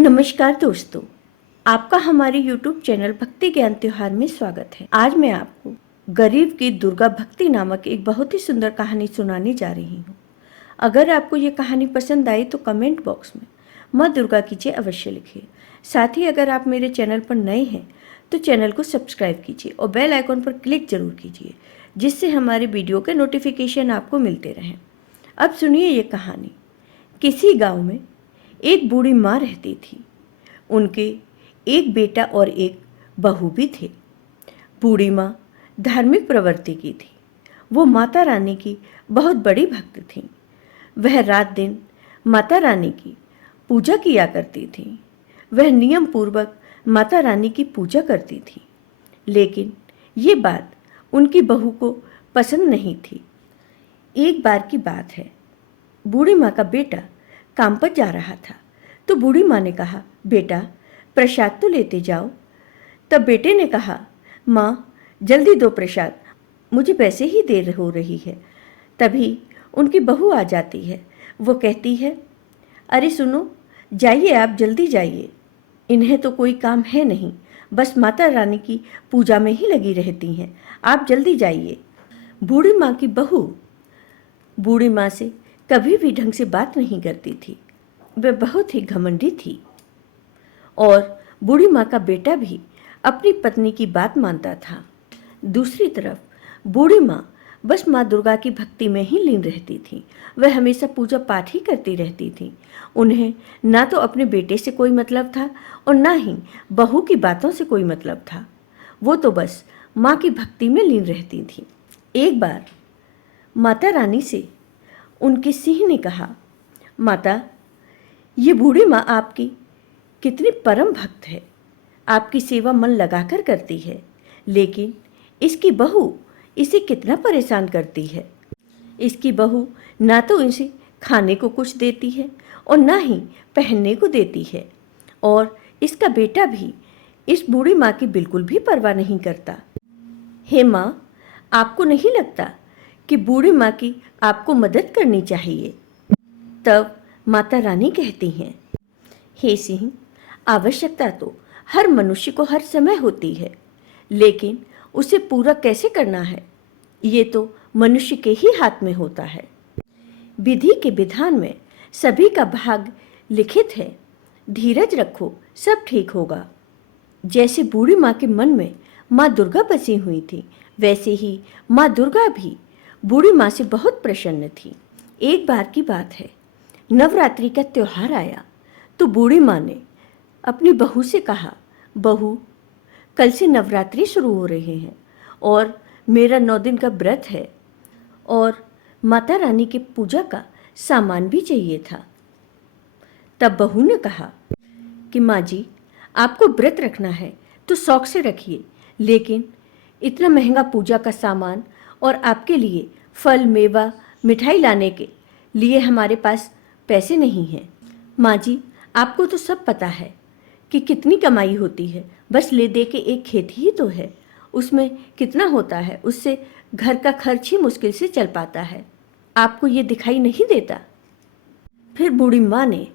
नमस्कार दोस्तों, आपका हमारे YouTube चैनल भक्ति ज्ञान त्योहार में स्वागत है। आज मैं आपको गरीब की दुर्गा भक्ति नामक एक बहुत ही सुंदर कहानी सुनाने जा रही हूँ। अगर आपको ये कहानी पसंद आई तो कमेंट बॉक्स में माँ दुर्गा की जय अवश्य लिखिए। साथ ही अगर आप मेरे चैनल पर नए हैं तो चैनल को सब्सक्राइब कीजिए और बेल आइकॉन पर क्लिक जरूर कीजिए, जिससे हमारे वीडियो के नोटिफिकेशन आपको मिलते रहें। अब सुनिए ये कहानी। किसी गाँव में एक बूढ़ी माँ रहती थी। उनके एक बेटा और एक बहू भी थे। बूढ़ी माँ धार्मिक प्रवृत्ति की थी। वो माता रानी की बहुत बड़ी भक्त थी। वह रात दिन माता रानी की पूजा किया करती थी। वह नियम पूर्वक माता रानी की पूजा करती थी, लेकिन ये बात उनकी बहू को पसंद नहीं थी। एक बार की बात है, बूढ़ी माँ का बेटा काम पर जा रहा था तो बूढ़ी माँ ने कहा, बेटा प्रसाद तो लेते जाओ। तब बेटे ने कहा, माँ जल्दी दो प्रसाद, मुझे वैसे ही देर हो रही है। तभी उनकी बहू आ जाती है। वो कहती है, अरे सुनो, जाइए आप जल्दी जाइए, इन्हें तो कोई काम है नहीं, बस माता रानी की पूजा में ही लगी रहती हैं, आप जल्दी जाइए। बूढ़ी माँ की बहू बूढ़ी माँ से कभी भी ढंग से बात नहीं करती थी। वह बहुत ही घमंडी थी और बूढ़ी माँ का बेटा भी अपनी पत्नी की बात मानता था। दूसरी तरफ बूढ़ी माँ बस माँ दुर्गा की भक्ति में ही लीन रहती थी। वह हमेशा पूजा पाठ ही करती रहती थी। उन्हें ना तो अपने बेटे से कोई मतलब था और ना ही बहू की बातों से कोई मतलब था। वो तो बस माँ की भक्ति में लीन रहती थी। एक बार माता रानी से उनके सिंह ने कहा, माता, ये बूढ़ी माँ आपकी कितनी परम भक्त है, आपकी सेवा मन लगाकर करती है, लेकिन इसकी बहू इसे कितना परेशान करती है। इसकी बहू ना तो इसे खाने को कुछ देती है और ना ही पहनने को देती है, और इसका बेटा भी इस बूढ़ी माँ की बिल्कुल भी परवाह नहीं करता। हे माँ, आपको नहीं लगता कि बूढ़ी माँ की आपको मदद करनी चाहिए? तब माता रानी कहती हैं, हे सिंह, आवश्यकता तो हर मनुष्य को हर समय होती है, लेकिन उसे पूरा कैसे करना है ये तो मनुष्य के ही हाथ में होता है। विधि के विधान में सभी का भाग लिखित है। धीरज रखो, सब ठीक होगा। जैसे बूढ़ी माँ के मन में माँ दुर्गा बसी हुई थी, वैसे ही माँ दुर्गा भी बूढ़ी माँ से बहुत प्रसन्न थी। एक बार की बात है, नवरात्रि का त्योहार आया तो बूढ़ी माँ ने अपनी बहू से कहा, बहू, कल से नवरात्रि शुरू हो रहे हैं और मेरा 9 दिन का व्रत है और माता रानी की पूजा का सामान भी चाहिए था। तब बहू ने कहा कि माँ जी, आपको व्रत रखना है तो शौक से रखिए, लेकिन इतना महंगा पूजा का सामान और आपके लिए फल मेवा मिठाई लाने के लिए हमारे पास पैसे नहीं हैं। माँ जी, आपको तो सब पता है कि कितनी कमाई होती है, बस ले दे के एक खेती ही तो है, उसमें कितना होता है, उससे घर का खर्च ही मुश्किल से चल पाता है, आपको ये दिखाई नहीं देता? फिर बूढ़ी माँ ने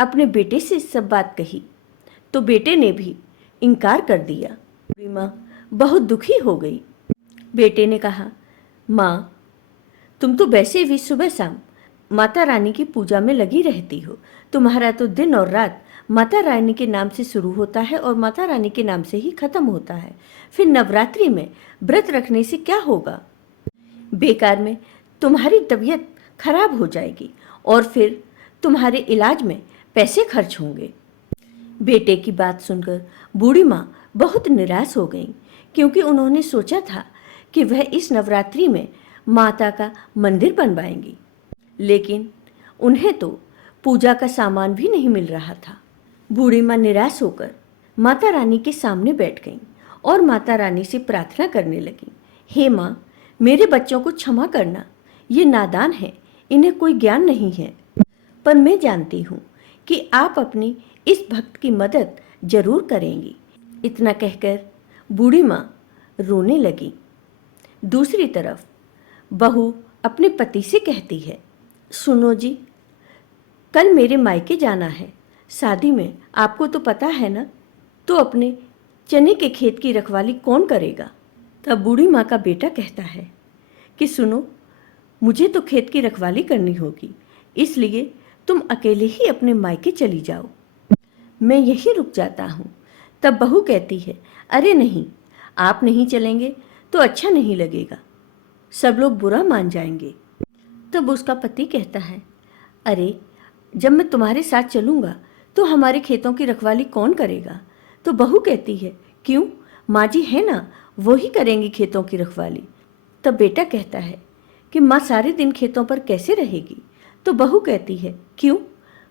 अपने बेटे से सब बात कही तो बेटे ने भी इनकार कर दिया। बूढ़ी माँ बहुत दुखी हो गई। बेटे ने कहा, माँ, तुम तो वैसे भी सुबह शाम माता रानी की पूजा में लगी रहती हो, तुम्हारा तो दिन और रात माता रानी के नाम से शुरू होता है और माता रानी के नाम से ही खत्म होता है, फिर नवरात्रि में व्रत रखने से क्या होगा? बेकार में तुम्हारी तबीयत खराब हो जाएगी और फिर तुम्हारे इलाज में पैसे खर्च होंगे। बेटे की बात सुनकर बूढ़ी माँ बहुत निराश हो गई, क्योंकि उन्होंने सोचा था कि वह इस नवरात्रि में माता का मंदिर बनवाएंगी, लेकिन उन्हें तो पूजा का सामान भी नहीं मिल रहा था। बूढ़ी माँ निराश होकर माता रानी के सामने बैठ गईं और माता रानी से प्रार्थना करने लगीं, हे माँ, मेरे बच्चों को क्षमा करना, ये नादान है, इन्हें कोई ज्ञान नहीं है, पर मैं जानती हूँ कि आप अपनी इस भक्त की मदद जरूर करेंगी। इतना कहकर बूढ़ी माँ रोने लगी। दूसरी तरफ बहू अपने पति से कहती है, सुनो जी, कल मेरे मायके जाना है, शादी में आपको तो पता है ना, तो अपने चने के खेत की रखवाली कौन करेगा? तब बूढ़ी माँ का बेटा कहता है कि सुनो, मुझे तो खेत की रखवाली करनी होगी, इसलिए तुम अकेले ही अपने मायके चली जाओ, मैं यहीं रुक जाता हूँ। तब बहू कहती है, अरे नहीं, आप नहीं चलेंगे तो अच्छा नहीं लगेगा, सब लोग बुरा मान जाएंगे। तब उसका पति कहता है, अरे जब मैं तुम्हारे साथ चलूँगा तो हमारे खेतों की रखवाली कौन करेगा? तो बहू कहती है, क्यों, माँ जी है ना, वो ही करेंगी खेतों की रखवाली। तब बेटा कहता है कि माँ सारे दिन खेतों पर कैसे रहेगी? तो बहू कहती है, क्यों,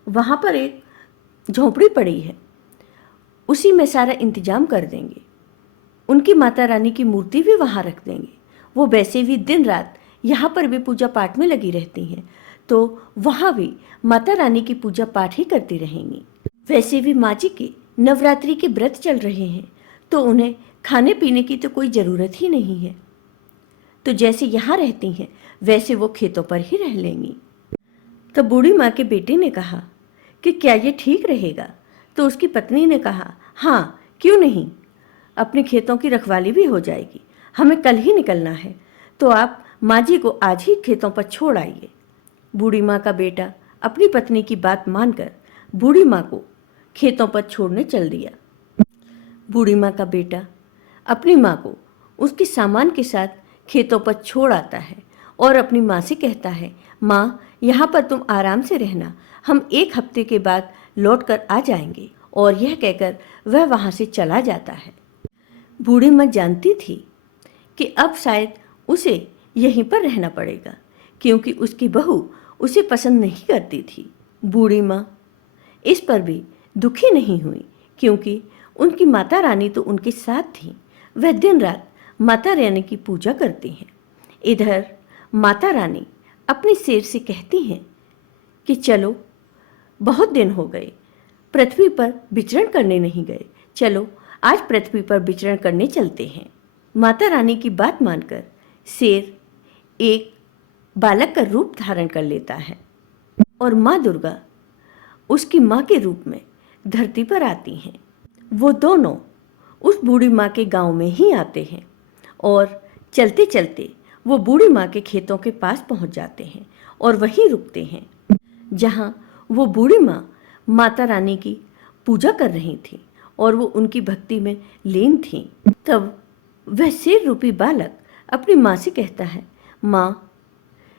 वहाँ पर एक झोंपड़ी पड़ी है, उसी में सारा इंतजाम कर देंगे, उनकी माता रानी की मूर्ति भी वहाँ रख देंगे, वो वैसे भी दिन रात यहाँ पर भी पूजा पाठ में लगी रहती हैं, तो वहाँ भी माता रानी की पूजा पाठ ही करती रहेंगी। वैसे भी माँ जी के नवरात्रि के व्रत चल रहे हैं, तो उन्हें खाने पीने की तो कोई ज़रूरत ही नहीं है, तो जैसे यहाँ रहती हैं वैसे वो खेतों पर ही रह लेंगी। तब बूढ़ी माँ के बेटे ने कहा कि क्या ये ठीक रहेगा? तो उसकी पत्नी ने कहा, हाँ क्यों नहीं, अपने खेतों की रखवाली भी हो जाएगी, हमें कल ही निकलना है, तो आप माँ जी को आज ही खेतों पर छोड़ आइए। बूढ़ी माँ का बेटा अपनी पत्नी की बात मानकर बूढ़ी माँ को खेतों पर छोड़ने चल दिया। बूढ़ी माँ का बेटा अपनी माँ को उसके सामान के साथ खेतों पर छोड़ आता है और अपनी माँ से कहता है, माँ यहाँ पर तुम आराम से रहना, हम 1 हफ्ते के बाद लौट कर आ जाएंगे। और यह कहकर वह वहाँ से चला जाता है। बूढ़ी माँ जानती थी कि अब शायद उसे यहीं पर रहना पड़ेगा, क्योंकि उसकी बहू उसे पसंद नहीं करती थी। बूढ़ी माँ इस पर भी दुखी नहीं हुई, क्योंकि उनकी माता रानी तो उनके साथ थी, वह दिन रात माता रानी की पूजा करती हैं। इधर माता रानी अपने शेर से कहती हैं कि चलो, बहुत दिन हो गए पृथ्वी पर विचरण करने नहीं गए, चलो आज पृथ्वी पर विचरण करने चलते हैं। माता रानी की बात मानकर शेर एक बालक का रूप धारण कर लेता है और माँ दुर्गा उसकी माँ के रूप में धरती पर आती हैं। वो दोनों उस बूढ़ी माँ के गांव में ही आते हैं और चलते चलते वो बूढ़ी माँ के खेतों के पास पहुँच जाते हैं और वहीं रुकते हैं जहाँ वो बूढ़ी माँ माता रानी की पूजा कर रही थी और वो उनकी भक्ति में लीन थी। तब वह शेर रूपी बालक अपनी माँ से कहता है, माँ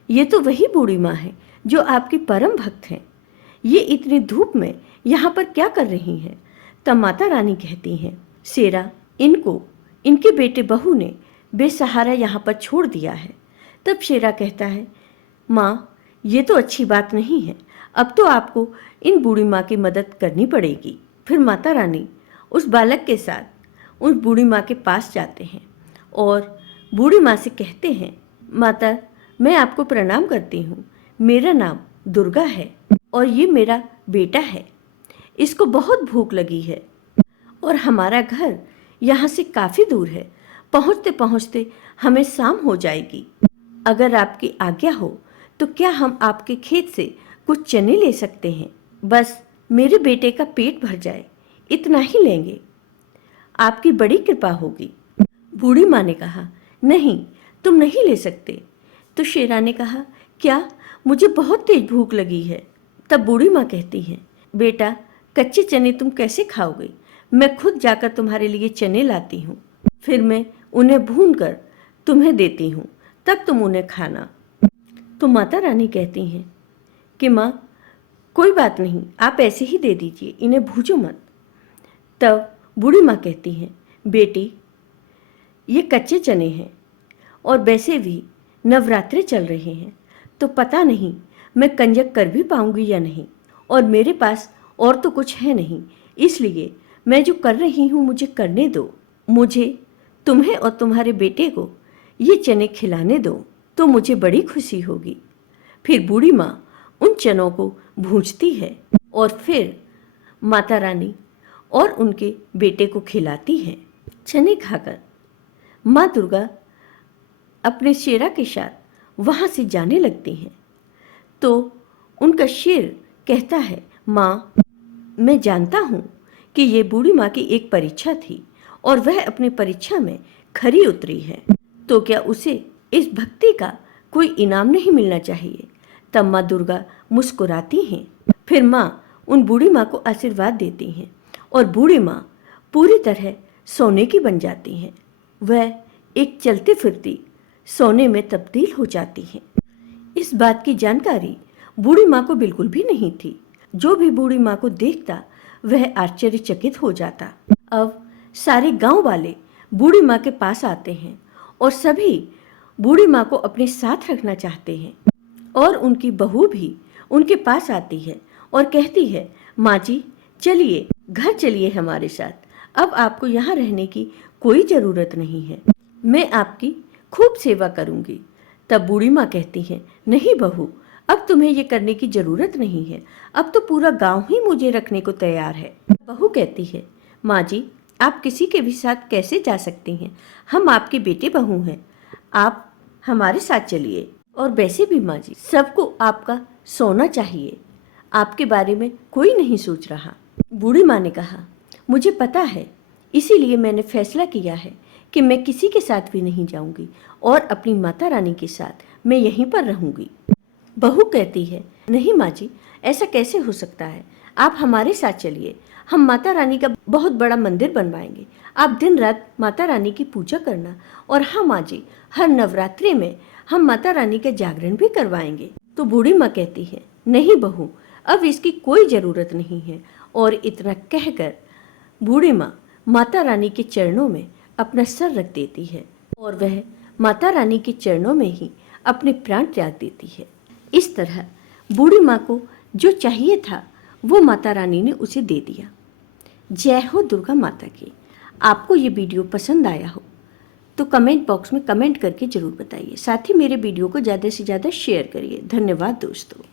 ये तो वही बूढ़ी माँ है जो आपकी परम भक्त हैं, ये इतनी धूप में यहाँ पर क्या कर रही हैं? तब माता रानी कहती हैं, शेरा, इनको इनके बेटे बहू ने बेसहारा यहाँ पर छोड़ दिया है। तब शेरा कहता है, माँ ये तो अच्छी बात नहीं है, अब तो आपको इन बूढ़ी माँ की मदद करनी पड़ेगी। फिर माता रानी उस बालक के साथ उस बूढ़ी माँ के पास जाते हैं और बूढ़ी माँ से कहते हैं, माता मैं आपको प्रणाम करती हूँ, मेरा नाम दुर्गा है और ये मेरा बेटा है, इसको बहुत भूख लगी है और हमारा घर यहाँ से काफ़ी दूर है, पहुँचते पहुँचते हमें शाम हो जाएगी। अगर आपकी आज्ञा हो तो क्या हम आपके खेत से कुछ चने ले सकते हैं? बस मेरे बेटे का पेट भर जाए, इतना ही लेंगे, आपकी बड़ी कृपा होगी। बूढ़ी माँ ने कहा, नहीं तुम नहीं ले सकते। तो शेरा ने कहा, क्या, मुझे बहुत तेज भूख लगी है। तब बूढ़ी माँ कहती है, बेटा कच्चे चने तुम कैसे खाओगे, मैं खुद जाकर तुम्हारे लिए चने लाती हूँ, फिर मैं उन्हें भून कर तुम्हें देती हूँ, तब तुम उन्हें खाना। तो माता रानी कहती हैं कि माँ कोई बात नहीं, आप ऐसे ही दे दीजिए, इन्हें भूजो मत। तब बूढ़ी माँ कहती हैं, बेटी ये कच्चे चने हैं और वैसे भी नवरात्रे चल रहे हैं, तो पता नहीं मैं कंजक कर भी पाऊंगी या नहीं, और मेरे पास और तो कुछ है नहीं, इसलिए मैं जो कर रही हूँ मुझे करने दो। मुझे तुम्हें और तुम्हारे बेटे को ये चने खिलाने दो तो मुझे बड़ी खुशी होगी। फिर बूढ़ी माँ उन चनों को भूंजती है और फिर माता रानी और उनके बेटे को खिलाती हैं। चने खाकर माँ दुर्गा अपने शेरा के साथ वहाँ से जाने लगती हैं। तो उनका शेर कहता है, माँ मैं जानता हूँ कि ये बूढ़ी माँ की एक परीक्षा थी और वह अपनी परीक्षा में खरी उतरी है, तो क्या उसे इस भक्ति का कोई इनाम नहीं मिलना चाहिए? तब माँ दुर्गा मुस्कुराती हैं। फिर माँ उन बूढ़ी माँ को आशीर्वाद देती हैं और बूढ़ी माँ पूरी तरह सोने की बन जाती हैं। वह एक चलती फिरती सोने में तब्दील हो जाती हैं। इस बात की जानकारी बूढ़ी माँ को बिल्कुल भी नहीं थी। जो भी बूढ़ी माँ को देखता वह आश्चर्यचकित हो जाता। अब सारे गांव वाले बूढ़ी माँ के पास आते हैं और सभी बूढ़ी माँ को अपने साथ रखना चाहते हैं और उनकी बहू भी उनके पास आती है और कहती है, माँ जी चलिए घर चलिए हमारे साथ, अब आपको यहाँ रहने की कोई ज़रूरत नहीं है, मैं आपकी खूब सेवा करूँगी। तब बूढ़ी माँ कहती है, नहीं बहू, अब तुम्हें ये करने की ज़रूरत नहीं है, अब तो पूरा गांव ही मुझे रखने को तैयार है। बहू कहती है, माँ जी आप किसी के भी साथ कैसे जा सकती हैं, हम आपके बेटे बहू हैं, आप हमारे साथ चलिए। और वैसे भी माँ जी सबको आपका सोना चाहिए, आपके बारे में कोई नहीं सोच रहा। बूढ़ी माँ ने कहा, मुझे पता है, इसीलिए मैंने फैसला किया है कि मैं किसी के साथ भी नहीं जाऊंगी और अपनी माता रानी के साथ मैं यहीं पर रहूंगी। बहू कहती है, नहीं माँ जी ऐसा कैसे हो सकता है, आप हमारे साथ चलिए, हम माता रानी का बहुत बड़ा मंदिर बनवाएंगे, आप दिन रात माता रानी की पूजा करना, और हाँ माँ जी हर नवरात्रि में हम माता रानी का जागरण भी करवाएंगे। तो बूढ़ी माँ कहती है, नहीं बहू अब इसकी कोई ज़रूरत नहीं है। और इतना कहकर बूढ़ी माँ माता रानी के चरणों में अपना सर रख देती है और वह माता रानी के चरणों में ही अपने प्राण त्याग देती है। इस तरह बूढ़ी माँ को जो चाहिए था वो माता रानी ने उसे दे दिया। जय हो दुर्गा माता की। आपको ये वीडियो पसंद आया हो तो कमेंट बॉक्स में कमेंट करके ज़रूर बताइए। साथ ही मेरे वीडियो को ज़्यादा से ज़्यादा शेयर करिए। धन्यवाद दोस्तों।